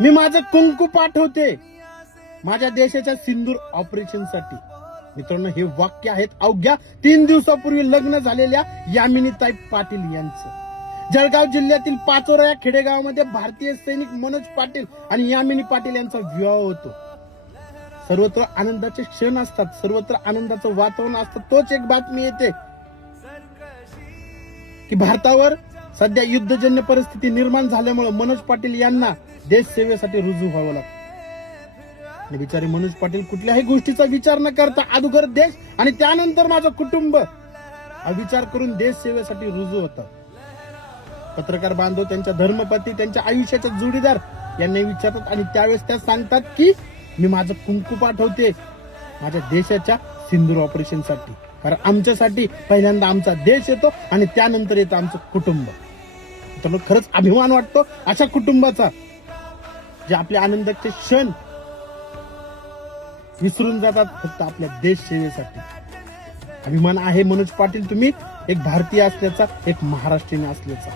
मी माझं कुंकू पाठवते माझ्या देशाच्या सिंदूर ऑपरेशनसाठी. मित्रांनो, हे वाक्य आहेत अवघ्या 3 दिवसापूर्वी लग्न झालेल्या यामिनीताई पाटील यांचं. जळगाव जिल्ह्यातील पाचोरा या खेडेगावामध्ये भारतीय सैनिक मनोज पाटील आणि यामिनी पाटील यांचा विवाह होतो. सर्वत्र आनंदाचे क्षण असतात, सर्वत्र आनंदाचं वातावरण असतं. तोच एक बातमी येते की भारतावर सध्या युद्धजन्य परिस्थिती निर्माण झाल्यामुळे मनोज पाटील यांना देश सेवेसाठी रुजू व्हावं लागतं. बिचारे मनोज पाटील कुठल्याही गोष्टीचा विचार न करता अगोदर देश आणि त्यानंतर माझं कुटुंब हा विचार करून देश सेवेसाठी रुजू होतात. पत्रकार बांधव त्यांच्या धर्मपत्नी, त्यांच्या आयुष्याच्या जोडीदार यांना विचारतात आणि त्यावेळेस त्या सांगतात की मी माझं कुंकू पाठवते माझ्या देशाच्या सिंदूर ऑपरेशनसाठी. कारण आमच्यासाठी पहिल्यांदा आमचा देश येतो आणि त्यानंतर येतं आमचं कुटुंब. तर खरंच अभिमान वाटतो अशा कुटुंबाचा जे आपल्या आनंदाचे क्षण विसरून जातात फक्त आपल्या देश सेवेसाठी. अभिमान आहे मनोज पाटील, तुम्ही एक भारतीय असल्याचा, एक महाराष्ट्रीयन असल्याचा.